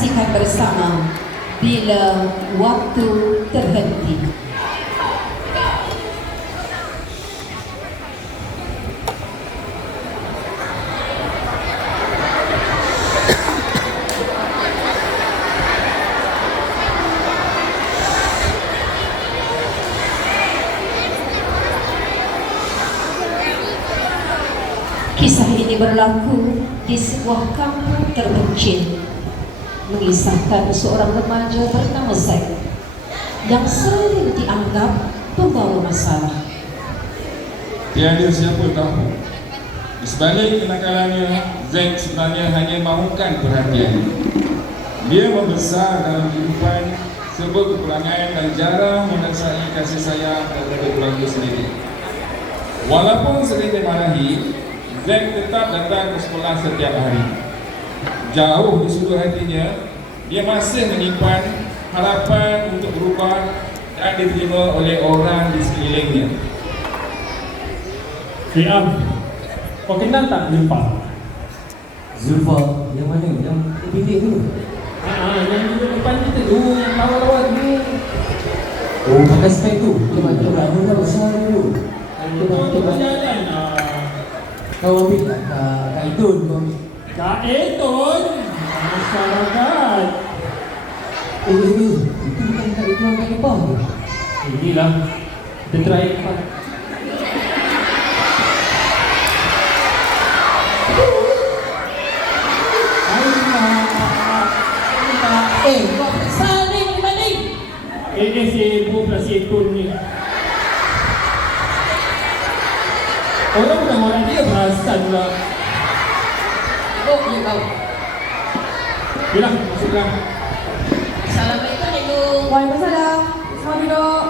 saksikan bersama Bila Waktu Terhenti. Kisah ini berlaku di sebuah kampung terpencil, mengisahkan seorang remaja bernama Zack yang sering dianggap pembawa masalah. Tiada siapa tahu, di sebalik kenakalannya, Zack sebenarnya hanya mahukan perhatian. Dia membesar dalam kehidupan serba kekurangan dan jarang merasai kasih sayang daripada keluarga sendiri. Walaupun sering dimarahi, Zack tetap datang ke sekolah setiap hari. Jauh di sudut hatinya, dia masih menyimpan harapan untuk berubah dan diterima oleh orang di sekelilingnya. Am, kau kenal tak Zulfa? Zulfa yang mana? Yang bilik tu? Yang duduk depan kita tu, yang lawa-lawa tu. Oh, pakai spek tu? Betul-betul dah besar tu. Betul berjalan Kau ambil tak? Kak Itun kau ambil. Kak Eton, masyarakat. Itu bukan Kak Itun kat depan tu. Inilah, kita try depan. Kau periksa ni balik. Ini si Ibu plus si Eton ni. Orang bukan orang dia perasan pula. Oh, ya kau. Bilang, masuklah. Assalamualaikum, Cikgu. Waalaikumsalam. Semua duduk.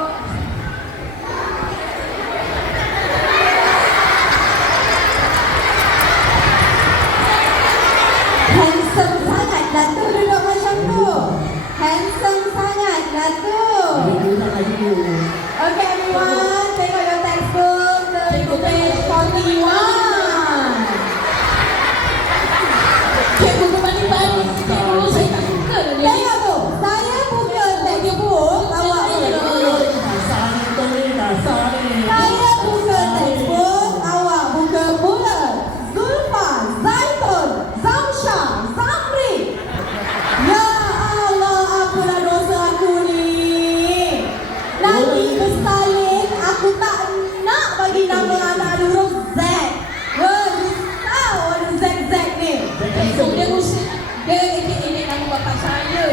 Handsome sangat lah tu duduk macam tu. Handsome sangat lah tu. Okay everyone, tengok your textbook. Turn to page 41. Cikgu kembali-balik. Cikgu, saya tak suka dia. Tengok tu, saya buka textbook. Awak Saya buka textbook, awak buka bulat. Zulfa, Zaitun, Zamsha, Zamri. Ya Allah, apalah dosa aku ni. Nanti bersalin, aku tak nak bagi nama anak huruf Z. Risau ada Z ni. Cikgu, dia usik. Dia ini nama bapak saya.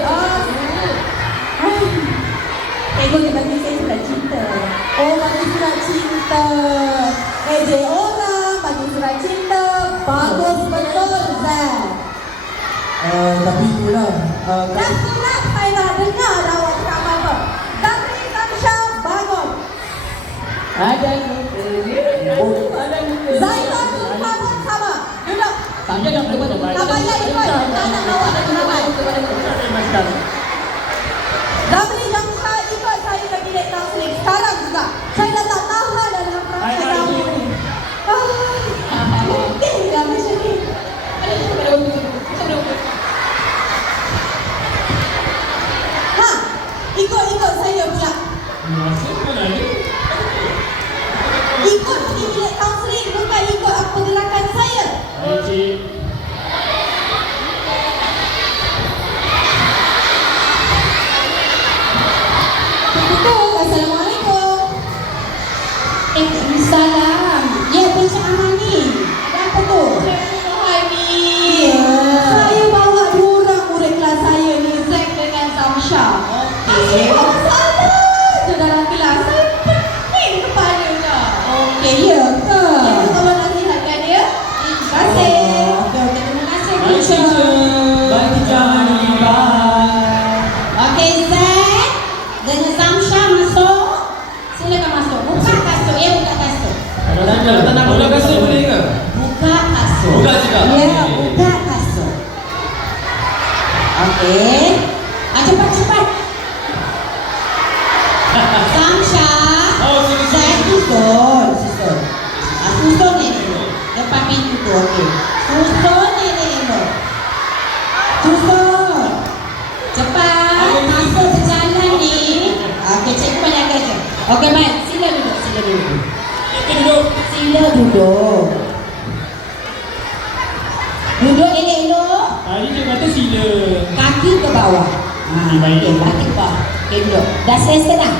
Cikgu dia bagi saya surat cinta. Oh, bagi surat cinta. Ejek orang bagi surat cinta. Bagus betul, Zat. Tapi itulah Dah sunat saya dah dengar dah awak cakap apa. Zamri, Zamsha, bagus. Ada lupa. Ada lupa. Zaitun, Zulfa pun sama. Duduk. Tak ada yang lupa. Tak payah ikut. Tak nak awak ada ramai. Zamri, Zamsha ikut saya ke bilik counseling sekarang juga. Saya dah tak tahan dalam perasaan kamu ni. Mungkin dah macam ni. Ha, ikut saya pula. Ikut pergi bilik counseling, bukan ikut apa gerakan saya. Cik. Betul. Assalamualaikum. Salam. Ya, Encik Amani. Ada apa tu? Hai, Mi. Saya bawa dua orang murid kelas saya ni. Zack dengan Zamsha. Okey. Salah je dalam kelas. Saya pening kepala dah. Okey, ya ke? Cikgu tolong nasihatkan dia. Terima kasih. Okey, terima kasih, Bye, teacher. Bye teacher Amani. Bye. Okey, Zack dengan Zamsha masuk. Silakan masuk. Buka kasut. Ya, buka kasut. Kalau tak nak buka kasut boleh ke? Buka kasut. Buka juga? Ya, Okey. buka kasut. Okey. Cepat-cepat. Zamsha. Oh, sini. Zack susun. Susun ni dulu. Depan pintu tu, okey. Susun ni dulu. Susun. duduk. Duduk elok-elok. Tadi dia kata sila. Kaki ke bawah. Okey, baik. Okey, kaki ke bawah. Okey, duduk. Dah selesai dah?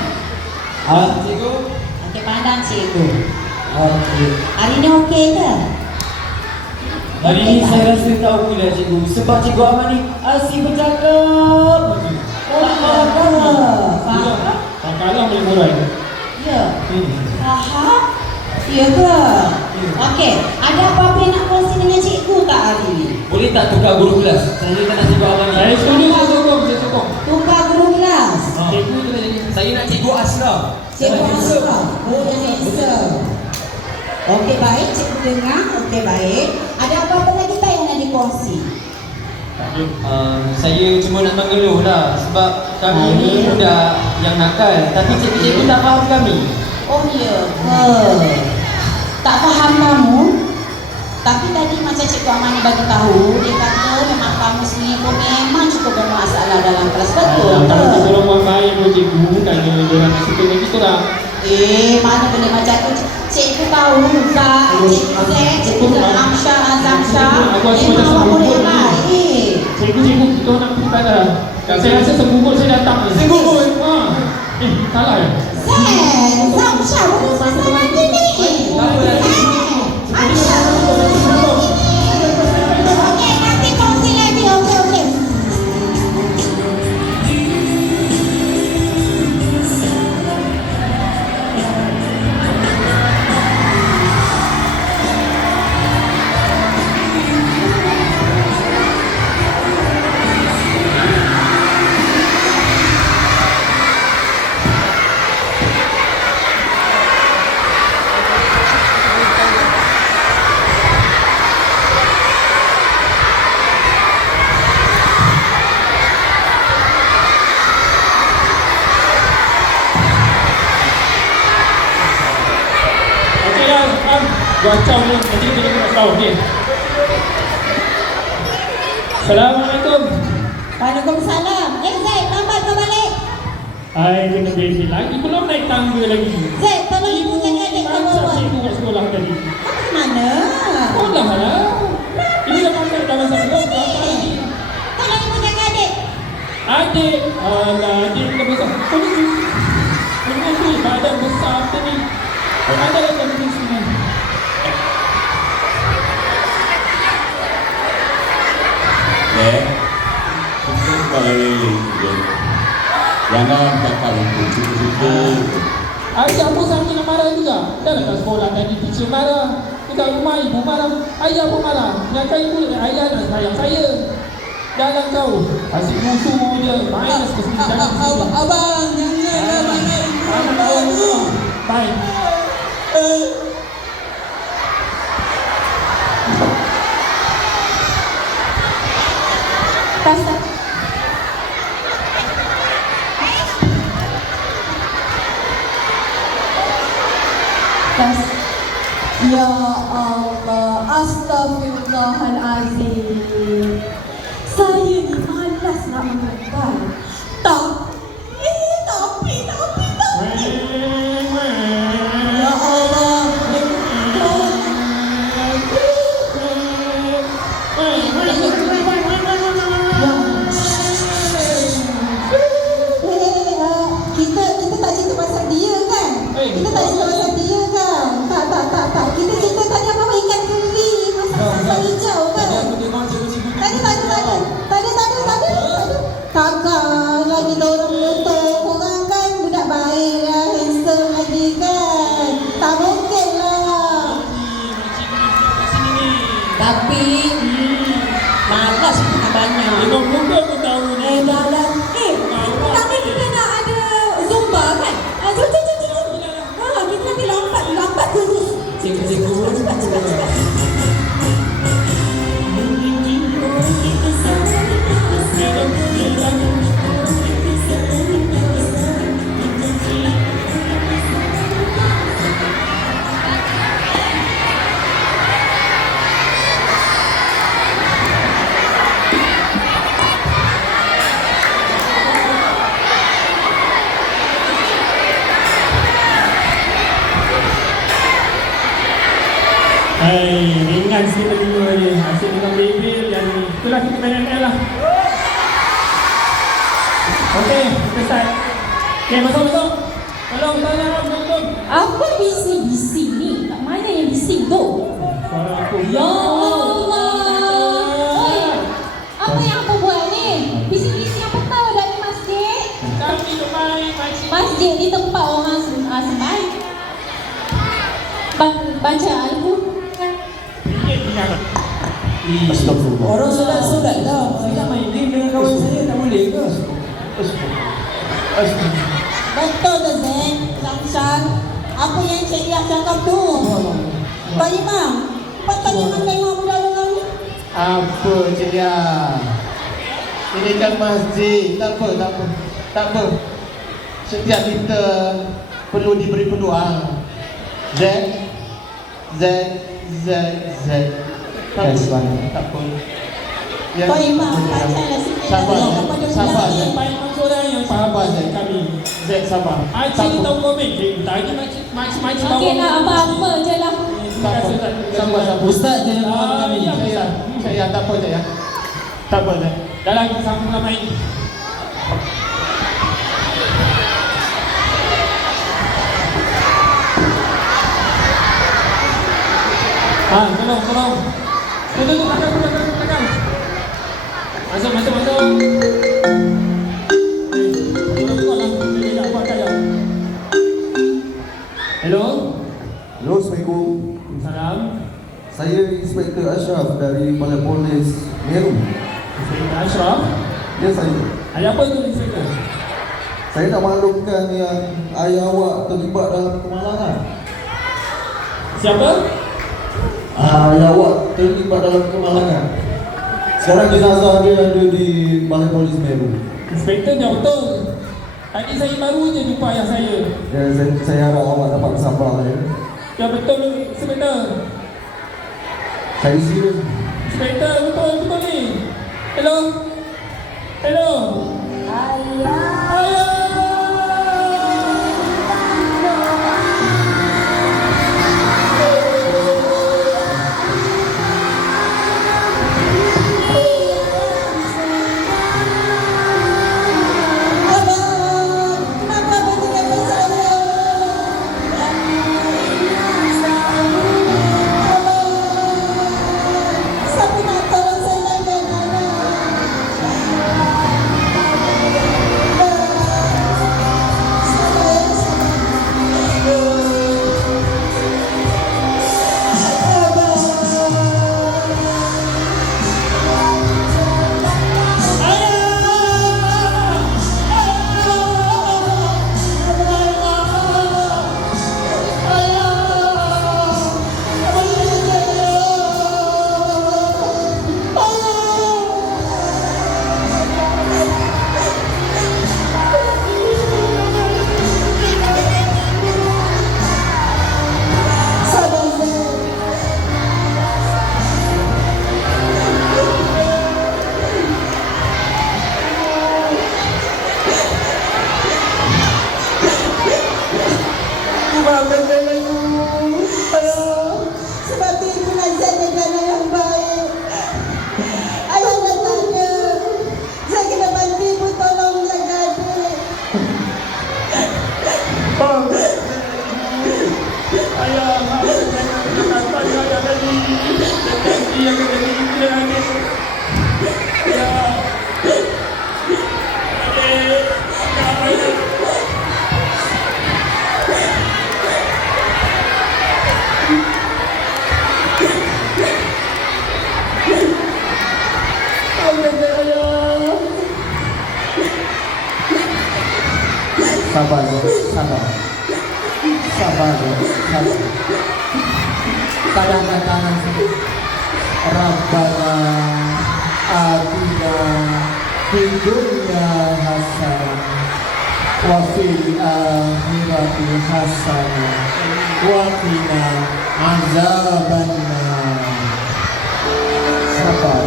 Cikgu. Okey, pandang cikgu. Okey. Hari ni okey ke? Hari ni saya rasa tak okey lah cikgu. Sebab cikgu Ahmad ni asyik bercakap. Oh, faham? Tak kalah boleh borai. Ya. Faham? Ya ke? Okey, ada apa-apa yang nak kongsi dengan cikgu tak hari ni? Boleh tak tukar guru kelas? Saya tak nak cikgu Ahmad ni. Saya setuju, saya sokong. Tukar guru kelas. Cikgu tu dah jadi. Saya nak cikgu Ashraf. Cikgu Ashraf. Oh, yang handsome. Okey, baik. Cikgu dengar. Okey, baik. Ada apa-apa lagi tak yang nak dikongsi? Saya cuma nak mengeluh lah sebab kami ni budak yang nakal tapi cikgu-cikgu tak faham kami. Oh, ya ke? Tak faham kamu? Tapi tadi macam Cikgu Ahmad ni bagi tahu, dia kata memang kamu sendiri pun memang cukup bermasalah dalam kelas. Betul Kalau ke? kita orang buat baik pun cikgu, bukannya dia orang nak suka dengan kita orang. Mana boleh macam tu? Cikgu tahu tak? Cikgu Zek, Cikgu Amsha, Azamsha, memang awak boleh baik. Cikgu, kita nak pergi pada. Saya rasa sembungkut saya datang ni. Sembungkut? Salah ya? Zek, Zamsha, boleh pasal lagi ni. Amsha, okey, nanti kongsi lagi. Okey. Guacau ni, nanti kita nak tahu ni. Assalamualaikum. Waalaikumsalam. Zek, lambat kau balik. Hai, kena besi lagi. Belum naik tangga lagi. Zek, tolong ibu dengan adik kau bawa. Cikgu kat sekolah tadi. Mana? Sekolah lah. Ini dah masuk dah masa belum. Tolong ibu dengan adik. Adik. Alah, adik kena besar. Kau ni. Ini tu badan besar tadi. Ada lagi di sini. Kita baik. Jangan kakak itu. Ayah pun sambil nak marah juga. Dah kat sekolah tadi teacher marah. Dekat rumah ibu marah. Ayah pun marah. Ingatkan ibu ayah nak sayang saya. Jangan kau. Asyik musuh dia. Main ke sini. Abang, janganlah main. Baik. Pasal. Ya Allah, astaghfirullahalazim. Saya ni malas nak mengenal. Tapi. Ya Allah. Kita tak cerita pasal dia kan? Kita tak cerita pasal dia kan? Tak. Kita cerita tadi apa ikan keri masak hijau kan? Tadi. Kakak lagi dorang letak korang kan budak baik lah, handsome lagi kan? Tak mungkin lah. Tapi malas kita banyak. Tengok muka pun tahu ni. Dalam tapi kita nak ada Zumba kan? Jom. Kita nanti lambat terus. Cepat. Ringan sikit berdua je. Asyik dengan label yang ni. Itulah kita main ML lah. Okey, kita start. Okey, masuk. Tolong, betul. Apa bising-bising ni? Kat mana yang bising tu? Suara aku. Ya Allah. Oi, apa yang aku buat ni? Bising-bising apa tahu dari masjid? Kami duk main makcik. Masjid di tempat orang sembahyang. Baca Al-Quran. Astagfirullah. Orang solat-solat lah. Saya main game dengan kawan saya, tak boleh ke? Betul tu Zain, Samsan. Apa yang Cik Iyah cakap tu? Pak Imam, patut Imam tengok budak dengan ni. Apa Cik Dia? Ini kan masjid. Tak apa. Setiap kita perlu diberi peluang. Z. Tak apa. Ya. Pak Imam, bacalah sikit. Sabar, Kepada sabar, budak ni. Pak Imam seorang yang Sabar, faham Zain. kami. Z sabar. Makcik tahu komen. Tadi makcik Okey lah, apa-apa je lah. Sabar. Ustaz je yang faham kami. Saya tak apa Cik ya. Tak apa Zain. Dah lah kita sambunglah main. Tolong. Tunggu, belakang. Masuk. Tolong kuat lah. Dia tak kuat kaya. Hello. Halo, Assalamualaikum. Salam. Saya Inspektor Ashraf dari Balai Polis Meru. Inspektor Ashraf. Ya, saya. Ada apa tu Inspektor? Saya nak maklumkan yang ayah awak terlibat dalam kemalangan. Siapa? Ayah awak terlibat dalam kemalangan. Sekarang jenazah dia ada di Balai Polis Meru. Inspektor dia betul. Tadi saya baru je jumpa ayah saya. Dan saya harap awak dapat bersabar ya. Ya betul Inspektor. Saya serius. Inspektor betul ni. Hello. Ayah. Kenapa bertingkah saya? Siapa nak tolong saya dengan Sebab ibu Nazan negara yang baik. Ayah nak tanya, saya kena bantu ibu tolong jaga adik. Ayah, jangan ayah tadi. Janji yang kena diiklan ni. Ayah. Ayah. Sabar. Padamkan tangan sedikit. Rabbana atina fid dunya hasanah wa fil akhirati hasanah wa qina azabannar. Sabar.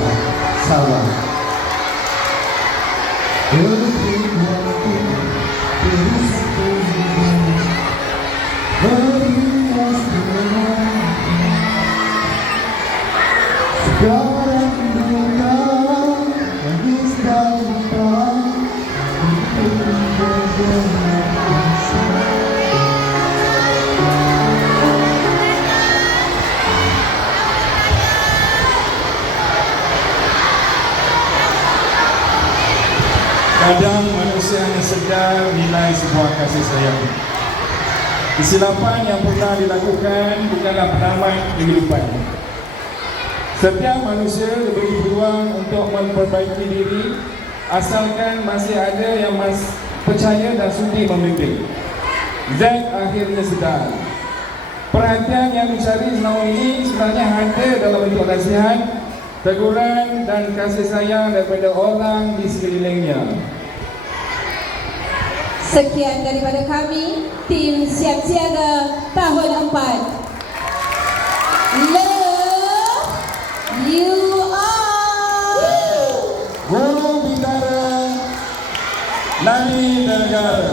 sebuah kasih sayang. Kesilapan yang pernah dilakukan bukanlah penamat kehidupan. Setiap manusia diberi peluang untuk memperbaiki diri asalkan masih ada yang percaya dan sudi memimpin. Zack akhirnya sedar. Perhatian yang dicari selama ini sebenarnya ada dalam bentuk nasihat, teguran dan kasih sayang daripada orang di sekelilingnya. Sekian daripada kami, tim Siap Siaga tahun 4. Love you all. Guru Bintara Nani Negara.